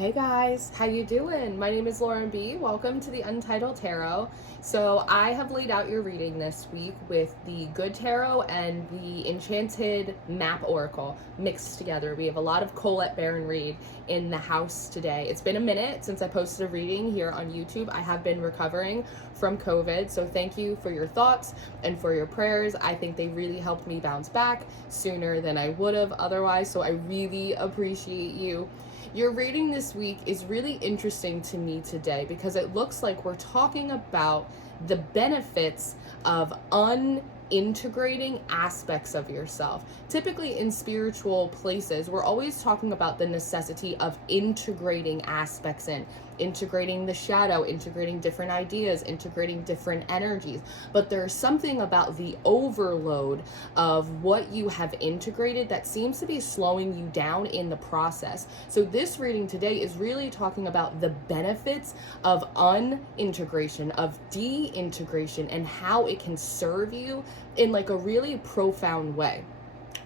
Hey guys, how you doing? My name is Lauren B. Welcome to the Untitled Tarot. So I have laid out your reading this week with the Good Tarot and the Enchanted Map Oracle mixed together. We have a lot of Colette Baron Reed in the house today. It's been a minute since I posted a reading here on YouTube. I have been recovering from COVID, so thank you for your thoughts and for your prayers. I think they really helped me bounce back sooner than I would have otherwise, so I really appreciate you. Your reading this week is really interesting to me today because it looks like we're talking about the benefits of unintegrating aspects of yourself. Typically in spiritual places, we're always talking about the necessity of integrating aspects integrating the shadow, integrating different ideas, integrating different energies. But there's something about the overload of what you have integrated that seems to be slowing you down in the process. So this reading today is really talking about the benefits of unintegration, of de-integration, and how it can serve you in like a really profound way.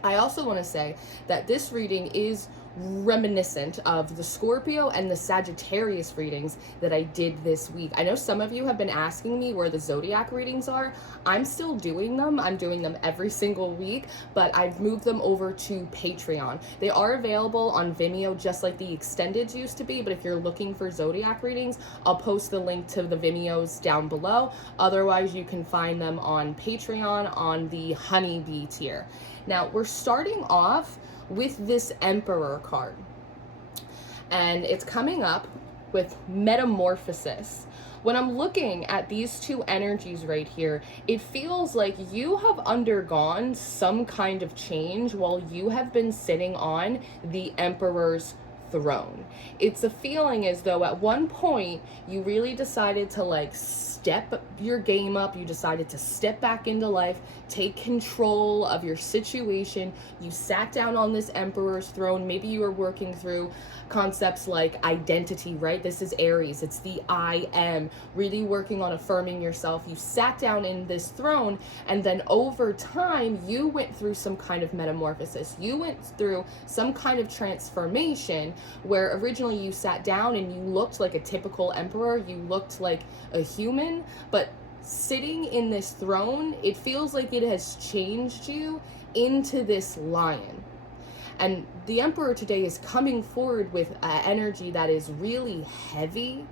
I also want to say that this reading is reminiscent of the Scorpio and the Sagittarius readings that I did this week. I know some of you have been asking me where the Zodiac readings are. I'm still doing them. I'm doing them every single week, but I've moved them over to Patreon. They are available on Vimeo just like the extendeds used to be, but if you're looking for Zodiac readings, I'll post the link to the Vimeos down below. Otherwise, you can find them on Patreon on the Honeybee tier. Now, we're starting off with this Emperor card, and it's coming up with Metamorphosis. When I'm looking at these two energies right here, it feels like you have undergone some kind of change while you have been sitting on the Emperor's throne. It's a feeling as though at one point you really decided to like step your game up. You decided to step back into life, take control of your situation. You sat down on this Emperor's throne. Maybe you were working through concepts like identity, right? This is Aries. It's the I am, really working on affirming yourself. You sat down in this throne, and then over time you went through some kind of metamorphosis. You went through some kind of transformation where originally you sat down and you looked like a typical emperor. You looked like a human, but sitting in this throne, it feels like it has changed you into this lion. And the Emperor today is coming forward with energy that is really heavy.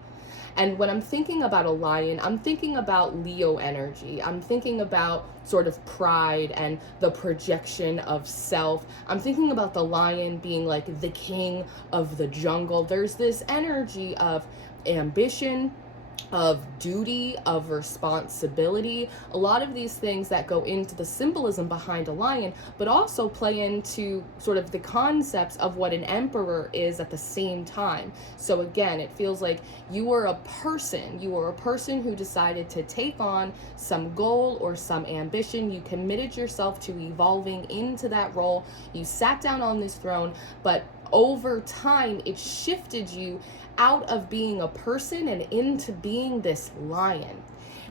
And when I'm thinking about a lion, I'm thinking about Leo energy. I'm thinking about sort of pride and the projection of self. I'm thinking about the lion being like the king of the jungle. There's this energy of ambition, of duty, of responsibility, a lot of these things that go into the symbolism behind a lion, but also play into sort of the concepts of what an emperor is at the same time. So again, it feels like you were a person who decided to take on some goal or some ambition. You committed yourself to evolving into that role. You sat down on this throne, but over time it shifted you out of being a person and into being this lion.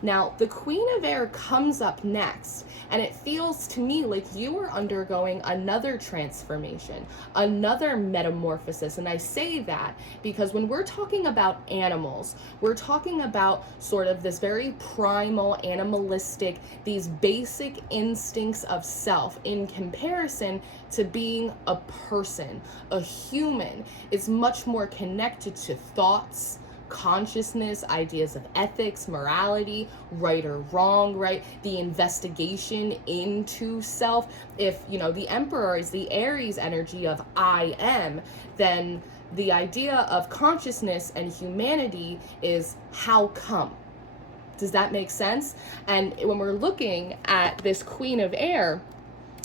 Now, the Queen of Air comes up next, and it feels to me like you are undergoing another transformation, another metamorphosis. And I say that because when we're talking about animals, we're talking about sort of this very primal, animalistic, these basic instincts of self in comparison to being a person. A human is much more connected to thoughts, consciousness, ideas of ethics, morality, right or wrong, right? The investigation into self. If, the Emperor is the Aries energy of I am, then the idea of consciousness and humanity is how come? Does that make sense? And when we're looking at this Queen of Air,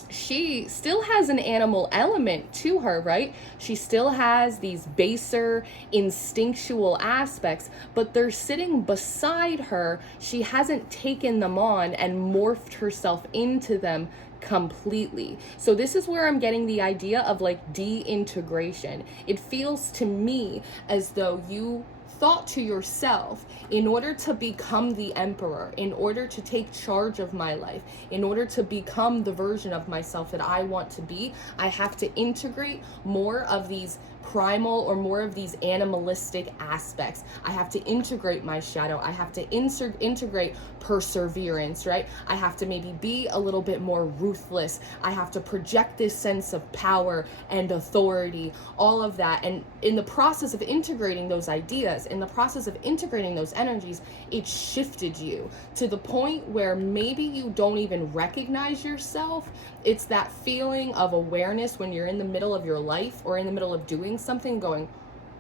she still has an animal element to her, right? She still has these baser instinctual aspects, but they're sitting beside her. She hasn't taken them on and morphed herself into them completely. So this is where I'm getting the idea of like de-integration. It feels to me as though you thought to yourself, in order to become the emperor, in order to take charge of my life, in order to become the version of myself that I want to be, I have to integrate more of these primal or more of these animalistic aspects. I have to integrate my shadow. I have to integrate perseverance, right? I have to maybe be a little bit more ruthless. I have to project this sense of power and authority, all of that. And in the process of integrating those ideas, in the process of integrating those energies, it shifted you to the point where maybe you don't even recognize yourself. It's that feeling of awareness when you're in the middle of your life or in the middle of doing something, going,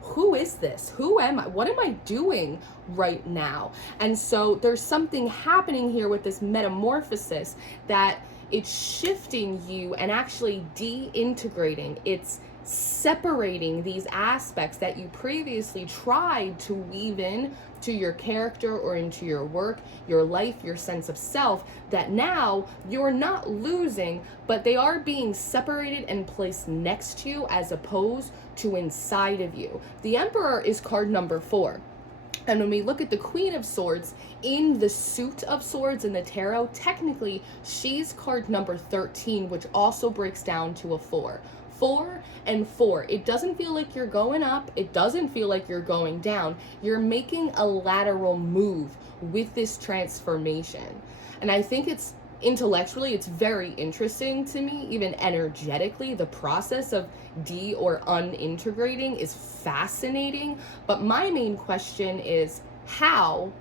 who is this? Who am I? What am I doing right now? And so there's something happening here with this metamorphosis, that it's shifting you and actually de-integrating. It's separating these aspects that you previously tried to weave in to your character or into your work, your life, your sense of self, that now you're not losing, but they are being separated and placed next to you as opposed to inside of you. The Emperor is card number 4. And when we look at the Queen of Swords in the suit of swords in the tarot, technically she's card number 13, which also breaks down to a 4. 4 and 4. It doesn't feel like you're going up. It doesn't feel like you're going down. You're making a lateral move with this transformation. And I think it's intellectually, it's very interesting to me, even energetically. The process of de or unintegrating is fascinating. But my main question is how,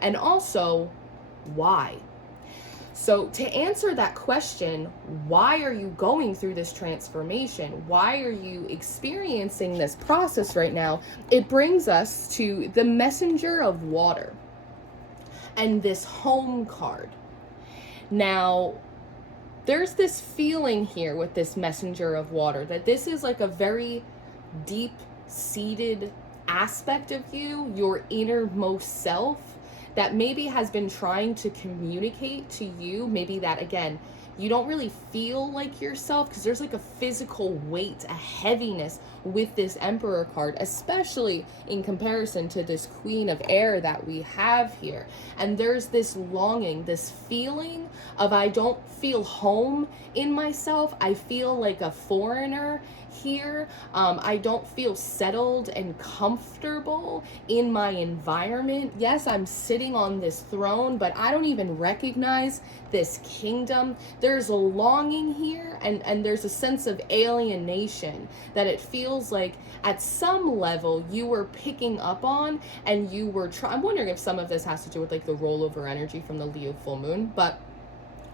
and also why? So to answer that question, why are you going through this transformation? Why are you experiencing this process right now? It brings us to the Messenger of Water and this Home card. Now, there's this feeling here with this Messenger of Water that this is like a very deep-seated aspect of you, your innermost self, that maybe has been trying to communicate to you, maybe that, again, you don't really feel like yourself, because there's like a physical weight, a heaviness with this Emperor card, especially in comparison to this Queen of Air that we have here. And there's this longing, this feeling of, I don't feel home in myself. I feel like a foreigner here. I don't feel settled and comfortable in my environment. Yes, I'm sitting on this throne, but I don't even recognize this kingdom. There's a longing here, and there's a sense of alienation that it feels like at some level you were picking up on, and you were I'm wondering if some of this has to do with like the rollover energy from the Leo full moon, but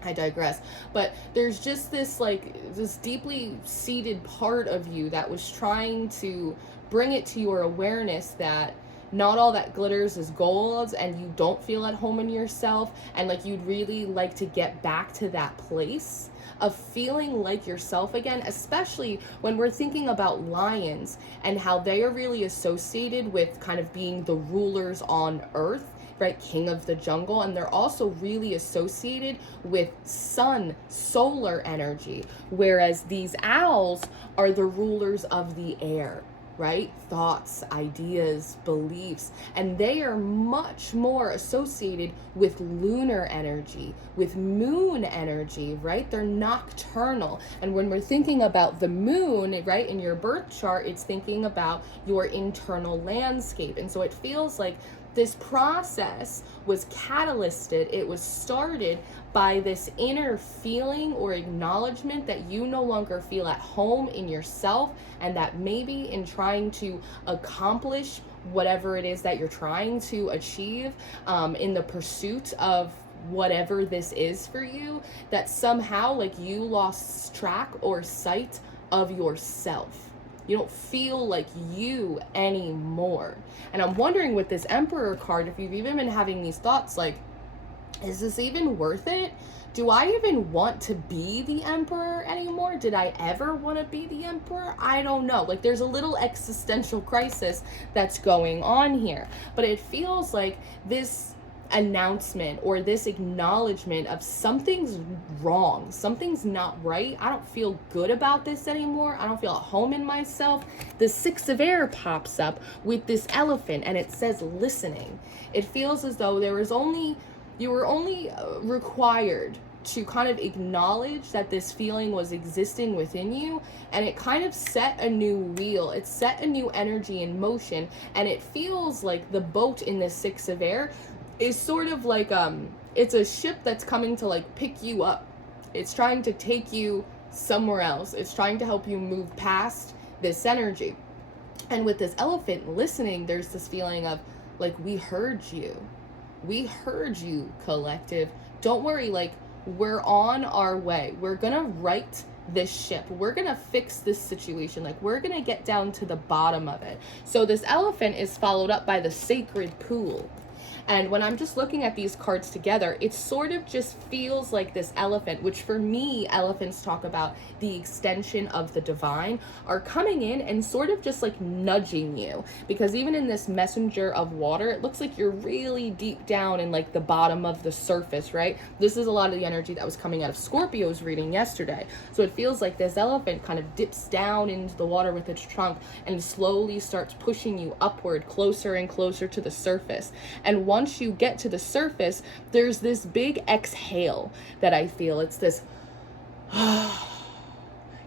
I digress. But there's just this like this deeply seated part of you that was trying to bring it to your awareness that not all that glitters is gold, and you don't feel at home in yourself, and like you'd really like to get back to that place of feeling like yourself again, especially when we're thinking about lions and how they are really associated with kind of being the rulers on earth, right? King of the jungle. And they're also really associated with sun, solar energy, whereas these owls are the rulers of the air, right? Thoughts, ideas, beliefs, and they are much more associated with lunar energy, with moon energy, right? They're nocturnal. And when we're thinking about the moon, right, in your birth chart, it's thinking about your internal landscape. And so it feels like this process was catalyzed, it was started by this inner feeling or acknowledgement that you no longer feel at home in yourself, and that maybe in trying to accomplish whatever it is that you're trying to achieve in the pursuit of whatever this is for you, that somehow like you lost track or sight of yourself. You don't feel like you anymore. And I'm wondering with this Emperor card, if you've even been having these thoughts like, is this even worth it? Do I even want to be the Emperor anymore? Did I ever want to be the Emperor? I don't know. Like there's a little existential crisis that's going on here. But it feels like this announcement or this acknowledgement of something's wrong, something's not right. I don't feel good about this anymore. I don't feel at home in myself. The Six of Air pops up with this elephant, and it says listening. It feels as though you were only required to kind of acknowledge that this feeling was existing within you, and it kind of set a new wheel. It set a new energy in motion, and it feels like the boat in the Six of Air is sort of like it's a ship that's coming to like pick you up. It's trying to take you somewhere else. It's trying to help you move past this energy. And with this elephant listening, there's this feeling of like, we heard you. We heard you, collective. Don't worry, like, we're on our way. We're gonna right this ship. We're gonna fix this situation. Like, we're gonna get down to the bottom of it. So this elephant is followed up by the sacred pool. And when I'm just looking at these cards together, it sort of just feels like this elephant, which for me, elephants talk about the extension of the divine, are coming in and sort of just like nudging you. Because even in this messenger of water, it looks like you're really deep down in like the bottom of the surface, right? This is a lot of the energy that was coming out of Scorpio's reading yesterday. So it feels like this elephant kind of dips down into the water with its trunk and slowly starts pushing you upward, closer and closer to the surface. And once you get to the surface, there's this big exhale that I feel. It's this, oh my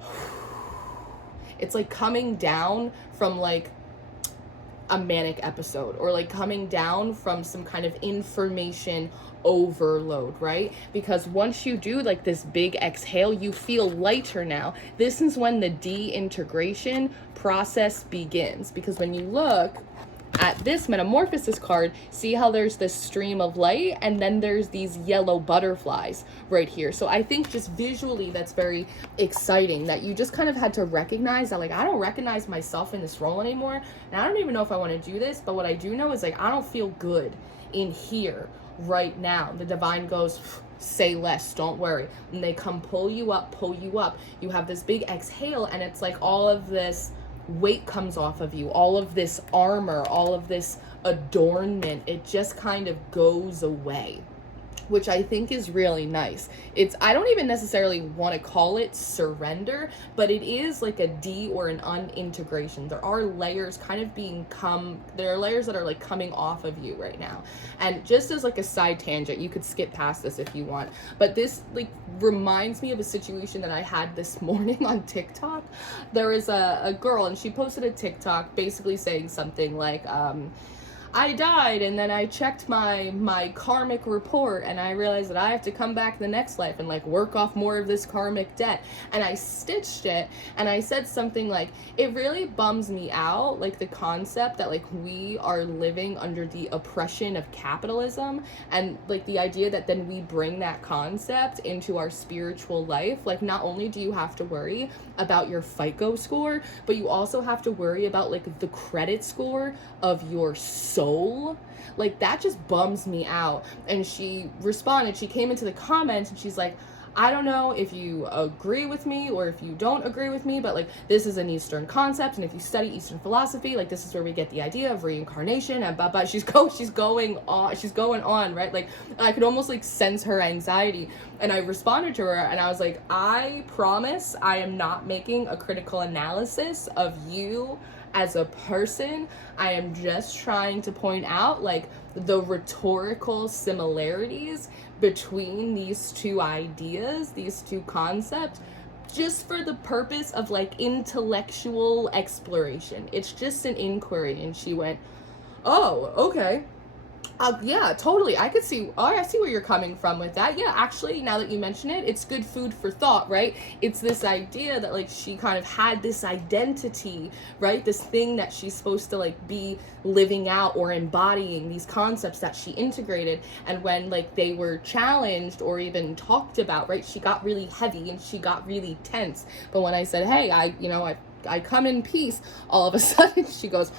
God. It's like coming down from like a manic episode, or like coming down from some kind of information overload, right? Because once you do like this big exhale, you feel lighter now. This is when the de-integration process begins. Because when you look at this metamorphosis card, see how there's this stream of light and then there's these yellow butterflies right here. So I think just visually that's very exciting, that you just kind of had to recognize that, like, I don't recognize myself in this role anymore, and I don't even know if I want to do this, but what I do know is like I don't feel good in here right now. The divine goes, say less, don't worry. And they come pull you up, pull you up. You have this big exhale, and it's like all of this weight comes off of you, all of this armor, all of this adornment, it just kind of goes away, which I think is really nice. I don't even necessarily want to call it surrender, but it is like a de or an unintegration. There are layers kind of there are layers that are like coming off of you right now. And just as like a side tangent, you could skip past this if you want, but this like reminds me of a situation that I had this morning on TikTok. There was a girl, and she posted a TikTok basically saying something like, I died, and then I checked my karmic report, and I realized that I have to come back the next life and like work off more of this karmic debt. And I stitched it, and I said something like, it really bums me out, like the concept that like we are living under the oppression of capitalism, and like the idea that then we bring that concept into our spiritual life. Like, not only do you have to worry about your FICO score, but you also have to worry about like the credit score of your soul. Like, that just bums me out. And she responded, she came into the comments and she's like, I don't know if you agree with me or if you don't agree with me, but like, this is an Eastern concept, and if you study Eastern philosophy, like, this is where we get the idea of reincarnation and blah blah. She's going on, right? Like, I could almost like sense her anxiety, and I responded to her, and I was like, I promise I am not making a critical analysis of you as a person. I am just trying to point out like the rhetorical similarities between these two ideas, these two concepts, just for the purpose of like intellectual exploration. It's just an inquiry. And she went, oh, okay. Yeah, totally. I see where you're coming from with that. Yeah, actually, now that you mention it, it's good food for thought, right? It's this idea that like she kind of had this identity, right? This thing that she's supposed to like be living out or embodying, these concepts that she integrated. And when like they were challenged or even talked about, right, she got really heavy and she got really tense. But when I said, hey, I come in peace, all of a sudden she goes,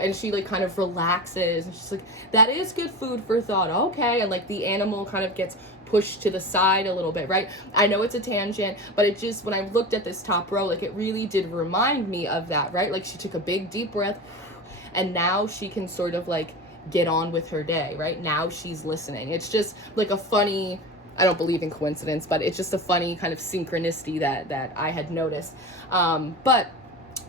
and she like kind of relaxes, and she's like, that is good food for thought, okay. And like the animal kind of gets pushed to the side a little bit, right? I know it's a tangent, but it just, when I looked at this top row, like it really did remind me of that, right? Like she took a big deep breath, and now she can sort of like get on with her day, right? Now she's listening. It's just like a funny, I don't believe in coincidence, but it's just a funny kind of synchronicity that I had noticed. But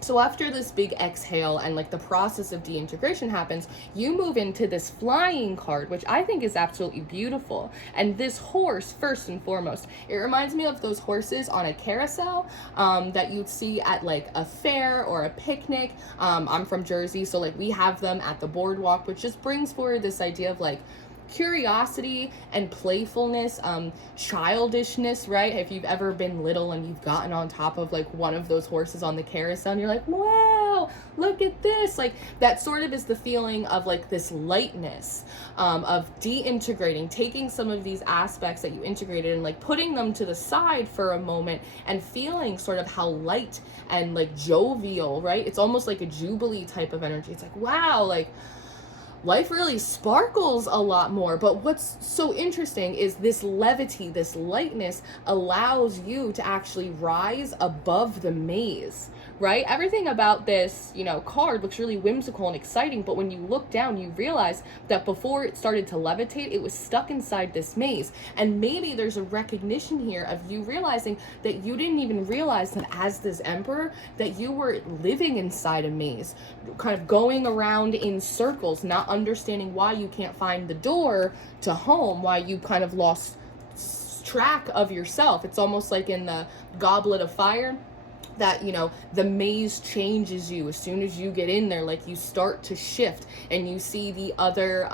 So after this big exhale and like the process of deintegration happens, you move into this flying card, which I think is absolutely beautiful. And this horse, first and foremost, it reminds me of those horses on a carousel that you'd see at like a fair or a picnic. I'm from Jersey, so like we have them at the boardwalk, which just brings forward this idea of like curiosity and playfulness, childishness, right? If you've ever been little and you've gotten on top of like one of those horses on the carousel and you're like, wow, look at this, like that sort of is the feeling of like this lightness, of deintegrating, taking some of these aspects that you integrated and like putting them to the side for a moment and feeling sort of how light and like jovial, right? It's almost like a jubilee type of energy. It's like, wow, like life really sparkles a lot more. But what's so interesting is this levity, this lightness allows you to actually rise above the maze, right? Everything about this, card looks really whimsical and exciting, but when you look down, you realize that before it started to levitate, it was stuck inside this maze. And maybe there's a recognition here of you realizing that you didn't even realize that as this emperor, that you were living inside a maze, kind of going around in circles, not understanding why you can't find the door to home, why you kind of lost track of yourself. It's almost like in the Goblet of Fire, that the maze changes you as soon as you get in there. Like you start to shift and you see the other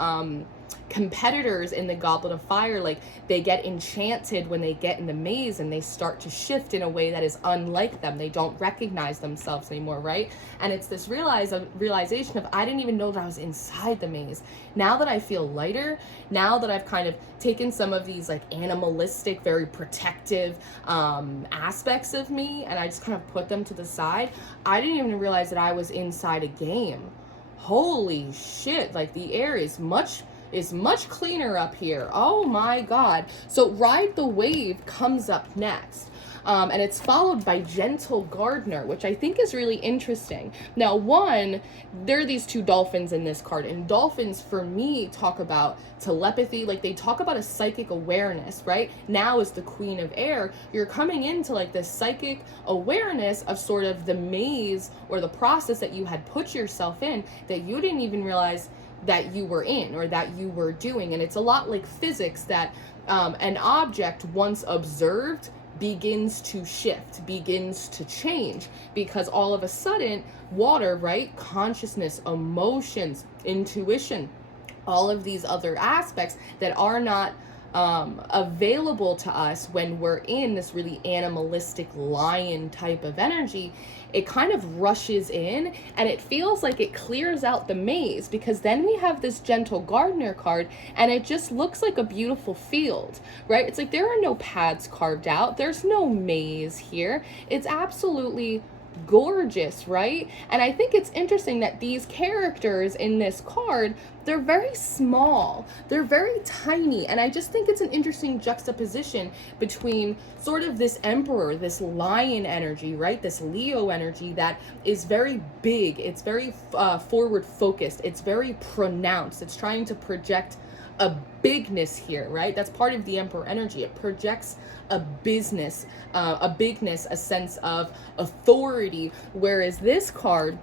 competitors in the Goblet of Fire, like they get enchanted when they get in the maze and they start to shift in a way that is unlike them. They don't recognize themselves anymore, right? And it's this realization of, I didn't even know that I was inside the maze. Now that I feel lighter, now that I've kind of taken some of these like animalistic, very protective aspects of me and I just kind of put them to the side, I didn't even realize that I was inside a game. Holy shit, like the air is much cleaner up here. Oh my God. So Ride the Wave comes up next. And it's followed by Gentle Gardener, which I think is really interesting. Now, one, there are these two dolphins in this card, and dolphins for me talk about telepathy, like they talk about a psychic awareness, right? Now as the Queen of Air, you're coming into like this psychic awareness of sort of the maze or the process that you had put yourself in that you didn't even realize that you were in or that you were doing. And it's a lot like physics, that an object once observed begins to shift, begins to change, because all of a sudden water, right, consciousness, emotions, intuition, all of these other aspects that are not available to us when we're in this really animalistic lion type of energy, it kind of rushes in and it feels like it clears out the maze, because then we have this Gentle Gardener card and it just looks like a beautiful field, right? It's like there are no paths carved out. There's no maze here. It's absolutely gorgeous, right? And I think it's interesting that these characters in this card, they're very small, they're very tiny, and I just think it's an interesting juxtaposition between sort of this emperor, this lion energy, right, this Leo energy that is very big, it's very forward focused, it's very pronounced, it's trying to project a bigness here, right? That's part of the emperor energy. It projects a bigness, a sense of authority. Whereas this card,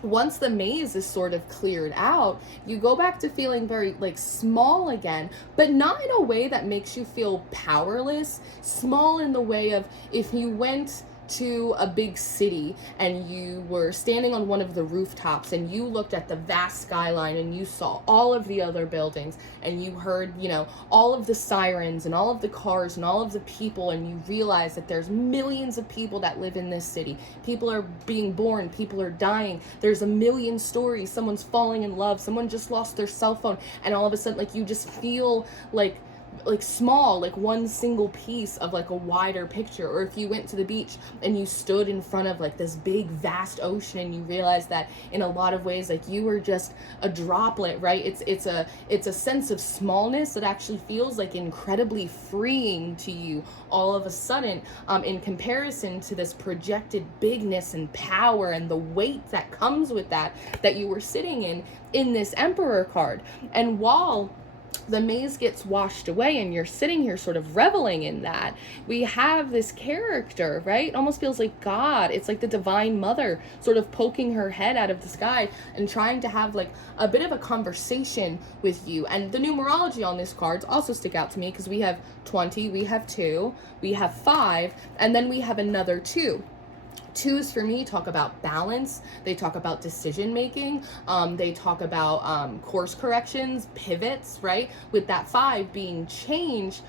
once the maze is sort of cleared out, you go back to feeling very like small again, but not in a way that makes you feel powerless. Small in the way of, if you went to a big city and you were standing on one of the rooftops and you looked at the vast skyline and you saw all of the other buildings and you heard, all of the sirens and all of the cars and all of the people, and you realize that there's millions of people that live in this city. People are being born, people are dying, there's a million stories, someone's falling in love, someone just lost their cell phone, and all of a sudden like you just feel like small, like one single piece of like a wider picture. Or if you went to the beach and you stood in front of like this big vast ocean and you realize that in a lot of ways like you were just a droplet, right? It's a sense of smallness that actually feels like incredibly freeing to you all of a sudden, in comparison to this projected bigness and power and the weight that comes with that you were sitting in this Emperor card. And while the maze gets washed away and you're sitting here sort of reveling in that. We have this character, right? It almost feels like God. It's like the divine mother sort of poking her head out of the sky and trying to have like a bit of a conversation with you. And the numerology on this cards also stick out to me because we have 20, we have 2, we have 5, and then we have another 2. Twos for me talk about balance. They talk about decision making. They talk about course corrections, pivots, right? With that 5 being changed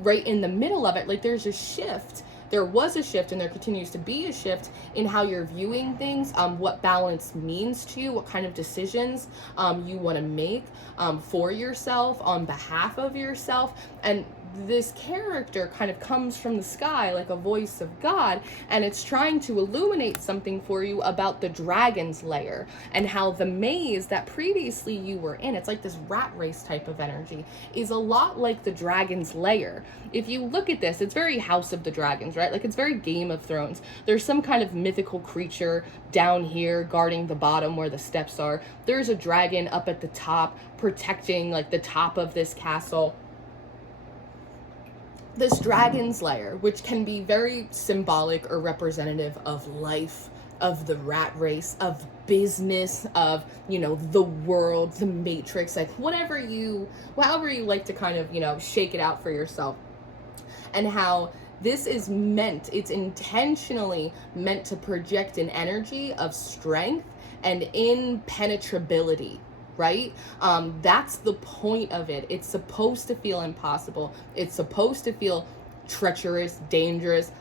right in the middle of it, like there's a shift. There was a shift and there continues to be a shift in how you're viewing things, what balance means to you, what kind of decisions you want to make for yourself, on behalf of yourself. And this character kind of comes from the sky like a voice of God, and it's trying to illuminate something for you about the dragon's lair and how the maze that previously you were in, it's like this rat race type of energy, is a lot like the dragon's lair. If you look at this, it's very House of the Dragons, right? Like it's very Game of Thrones. There's some kind of mythical creature down here guarding the bottom where the steps are. There's a dragon up at the top protecting like the top of this castle. This dragon's lair, which can be very symbolic or representative of life, of the rat race, of business, of, you know, the world, the matrix, like however you like to kind of, you know, shake it out for yourself. And how this is meant, it's intentionally meant to project an energy of strength and impenetrability, right? That's the point of it. It's supposed to feel impossible. It's supposed to feel treacherous, dangerous.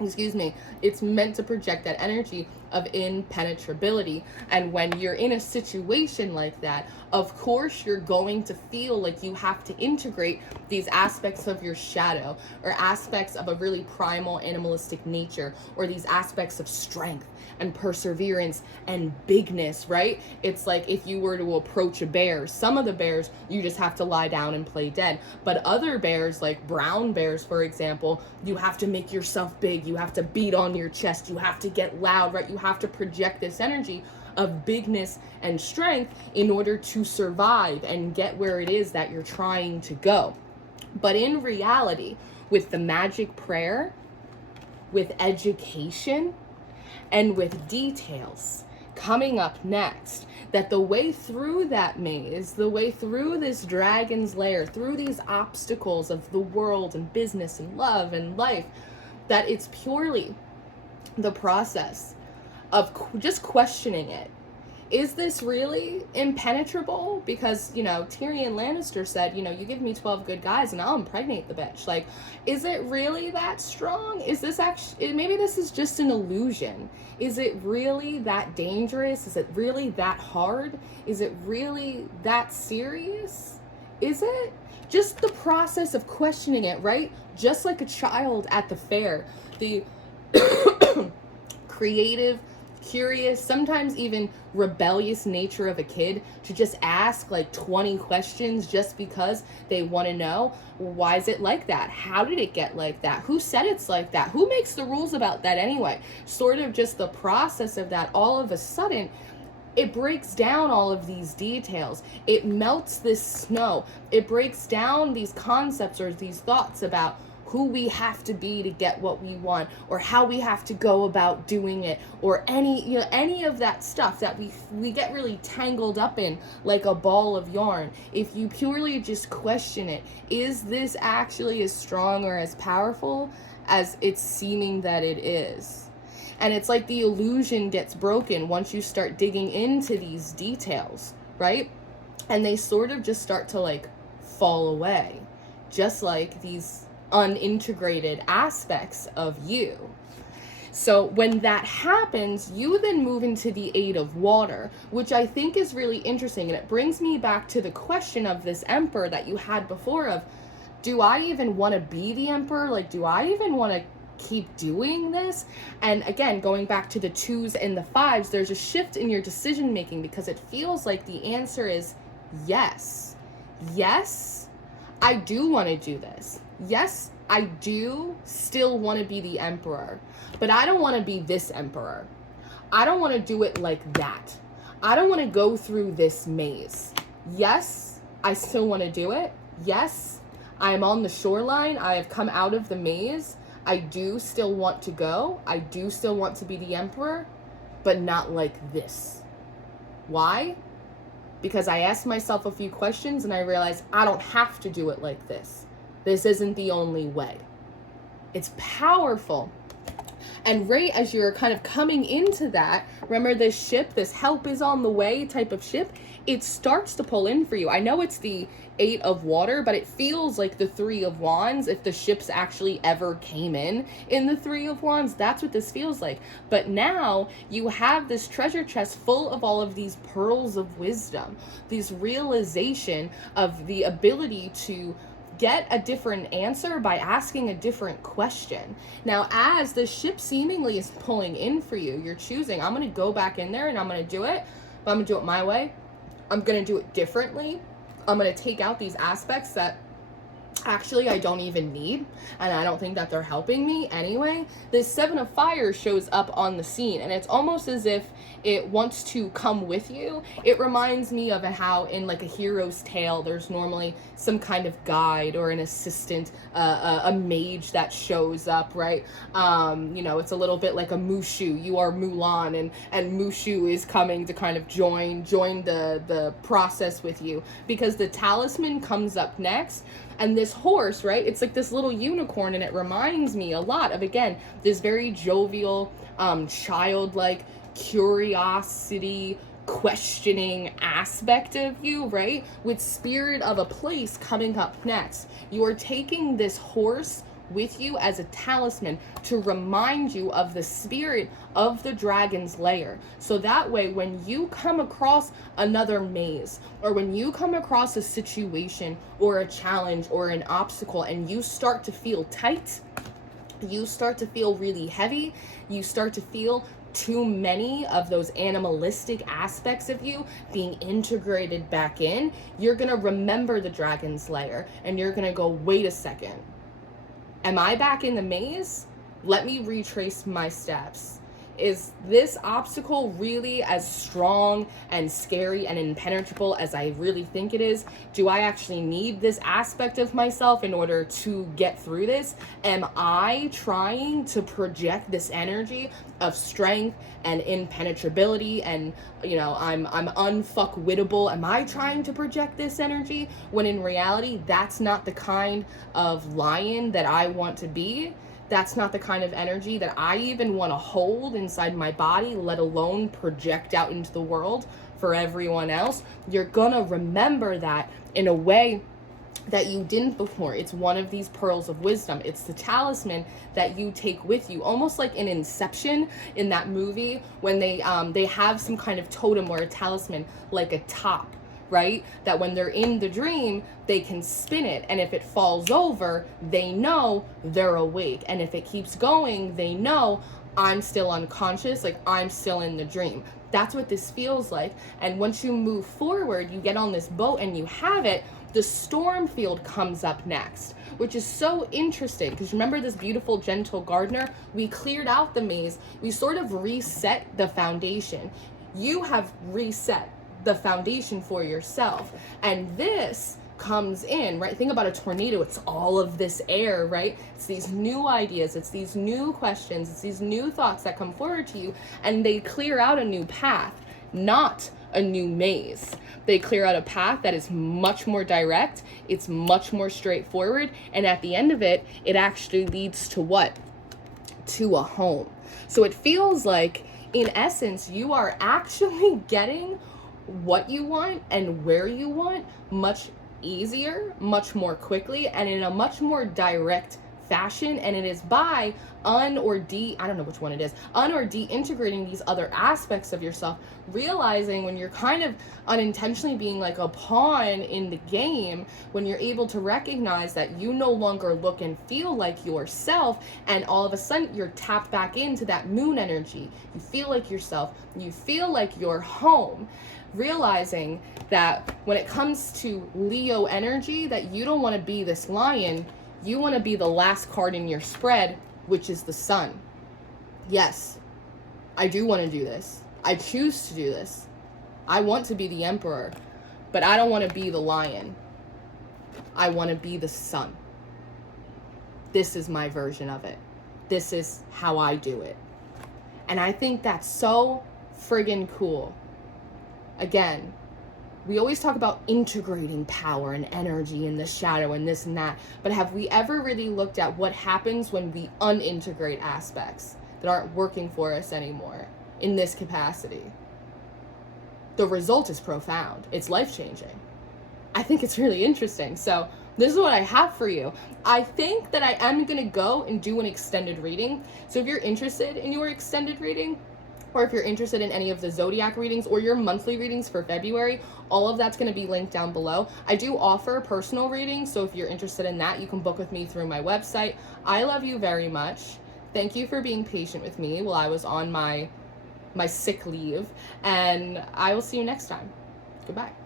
Excuse me. It's meant to project that energy of impenetrability. And when you're in a situation like that, of course you're going to feel like you have to integrate these aspects of your shadow, or aspects of a really primal animalistic nature, or these aspects of strength and perseverance and bigness, right? It's like if you were to approach a bear, some of the bears you just have to lie down and play dead, but other bears, like brown bears for example, you have to make yourself big, you have to beat on your chest, you have to get loud, right? You have to project this energy of bigness and strength in order to survive and get where it is that you're trying to go. But in reality, with the magic prayer, with education, and with details coming up next, that the way through that maze, the way through this dragon's lair, through these obstacles of the world and business and love and life, that it's purely the process of just questioning it. Is this really impenetrable? Because, you know, Tyrion Lannister said, you know, you give me 12 good guys and I'll impregnate the bitch. Like, is it really that strong? Is this actually, maybe this is just an illusion. Is it really that dangerous? Is it really that hard? Is it really that serious? Is it? Just the process of questioning it, right? Just like a child at the fair. The creative, curious, sometimes even rebellious nature of a kid to just ask like 20 questions just because they want to know, why is it like that? How did it get like that? Who said it's like that? Who makes the rules about that anyway? Sort of just the process of that, all of a sudden it breaks down all of these details. It melts this snow. It breaks down these concepts or these thoughts about who we have to be to get what we want, or how we have to go about doing it, or any of that stuff that we get really tangled up in like a ball of yarn. If you purely just question it, is this actually as strong or as powerful as it's seeming that it is? And it's like the illusion gets broken once you start digging into these details, right? And they sort of just start to like fall away, just like these unintegrated aspects of you. So when that happens, you then move into the 8 of water, which I think is really interesting. And it brings me back to the question of this emperor that you had before of, do I even want to be the emperor? Like, do I even want to keep doing this? And again, going back to the 2s and the 5s, there's a shift in your decision making because it feels like the answer is yes. Yes, I do want to do this. Yes, I do still want to be the emperor, but I don't want to be this emperor. I don't want to do it like that. I don't want to go through this maze. Yes, I still want to do it. Yes, I am on the shoreline. I have come out of the maze. I do still want to go. I do still want to be the emperor, but not like this. Why? Because I asked myself a few questions and I realized I don't have to do it like this. This isn't the only way. It's powerful. And right as you're kind of coming into that, remember this ship, this help is on the way type of ship, it starts to pull in for you. I know it's the 8 of water, but it feels like the 3 of wands. If the ships actually ever came in the 3 of wands, that's what this feels like. But now you have this treasure chest full of all of these pearls of wisdom, this realization of the ability to get a different answer by asking a different question. Now, as the ship seemingly is pulling in for you, you're choosing, I'm going to go back in there and I'm going to do it, but I'm going to do it my way. I'm going to do it differently. I'm going to take out these aspects that actually I don't even need, and I don't think that they're helping me anyway. This 7 of fire shows up on the scene, and it's almost as if it wants to come with you. It reminds me of how in like a hero's tale there's normally some kind of guide or an assistant, a mage that shows up, right? It's a little bit like a Mushu. You are Mulan, and Mushu is coming to kind of join the process with you, because the talisman comes up next. And this horse, right, it's like this little unicorn, and it reminds me a lot of, again, this very jovial, childlike, curiosity, questioning aspect of you, right, with spirit of a place coming up next. You are taking this horse with you as a talisman to remind you of the spirit of the dragon's lair. So that way, when you come across another maze, or when you come across a situation or a challenge or an obstacle and you start to feel tight, you start to feel really heavy, you start to feel too many of those animalistic aspects of you being integrated back in, you're gonna remember the dragon's lair and you're gonna go, wait a second. Am I back in the maze? Let me retrace my steps. Is this obstacle really as strong and scary and impenetrable as I really think it is? Do I actually need this aspect of myself in order to get through this? Am I trying to project this energy of strength and impenetrability and, I'm unfuckwittable? Am I trying to project this energy when in reality that's not the kind of lion that I want to be? That's not the kind of energy that I even want to hold inside my body, let alone project out into the world for everyone else. You're gonna remember that in a way that you didn't before. It's one of these pearls of wisdom. It's the talisman that you take with you, almost like in Inception, in that movie, when they have some kind of totem or a talisman, like a top, right? That when they're in the dream, they can spin it. And if it falls over, they know they're awake. And if it keeps going, they know I'm still unconscious, like I'm still in the dream. That's what this feels like. And once you move forward, you get on this boat and you have it, the storm field comes up next, which is so interesting because remember this beautiful, gentle gardener? We cleared out the maze. We sort of reset the foundation. You have reset the foundation for yourself, and this comes in, right? Think about a tornado. It's all of this air, right? It's these new ideas, it's these new questions, it's these new thoughts that come forward to you, and they clear out a new path, not a new maze. They clear out a path that is much more direct, it's much more straightforward, and at the end of it, it actually leads to what? To a home. So it feels like, in essence, you are actually getting what you want and where you want much easier, much more quickly, and in a much more direct fashion. And it is by un or de-integrating these other aspects of yourself, realizing when you're kind of unintentionally being like a pawn in the game, when you're able to recognize that you no longer look and feel like yourself, and all of a sudden you're tapped back into that moon energy. You feel like yourself, you feel like you're home. Realizing that when it comes to Leo energy, that you don't want to be this lion, you want to be the last card in your spread, which is the sun. Yes, I do want to do this. I choose to do this. I want to be the emperor. But I don't want to be the lion. I want to be the sun. This is my version of it. This is how I do it. And I think that's so friggin' cool. Again, we always talk about integrating power and energy in the shadow and this and that, but have we ever really looked at what happens when we unintegrate aspects that aren't working for us anymore in this capacity? The result is profound. It's life-changing. I think it's really interesting. So this is what I have for you. I think that I am going to go and do an extended reading. So if you're interested in your extended reading, or if you're interested in any of the Zodiac readings or your monthly readings for February, all of that's going to be linked down below. I do offer personal readings, so if you're interested in that, you can book with me through my website. I love you very much. Thank you for being patient with me while I was on my sick leave, and I will see you next time. Goodbye.